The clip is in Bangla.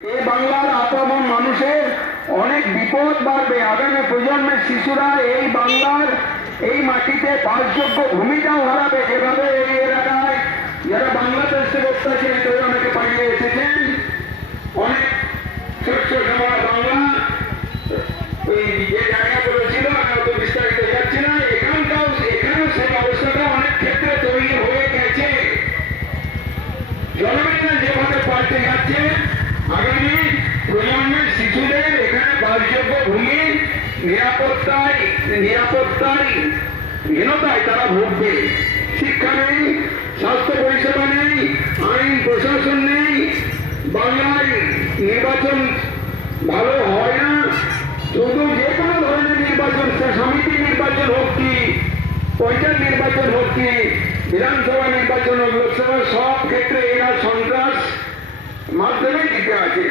এই বাংলার আপামর মানুষের অনেক বিপদ বাড়বে। আগামী প্রজন্মের শিশুরা এই বাংলার এই মাটিতে বাসযোগ্য ভূমিটাও হারাবে। যেভাবে এই এলাকায় যারা বাংলাদেশ থেকে অত্যাচারিত হয়ে অনেকে পালিয়ে এসেছেন, অনেক ছোট্ট বাংলা ওই যে জায়গাগুলো ছিল, আমি অত বিস্তারিত যাচ্ছি না। এখানেও সেই অবস্থাটা অনেক ক্ষেত্রে তৈরি হয়ে গেছে। জনগণ যেভাবে পাল্টে যাচ্ছে, আগামী প্রজন্মের শিশুদের এখানে বাসযোগ্য ভূমি নিরাপত্তায় হীনতায় তারা ভুগবে। শিক্ষা নেই, স্বাস্থ্য পরিষেবা নেই, আইন প্রশাসন নেই, বাংলায় নির্বাচন ভালো হয় না। শুধু যে কোনো ধরনের নির্বাচন, সমিতি নির্বাচন হোক কি, পঞ্চায়েত নির্বাচন হোক কি, বিধানসভা নির্বাচন হোক, লোকসভা, সব ক্ষেত্রে এরা সন্ত্রাস মাধ্যমে জিতে আছে।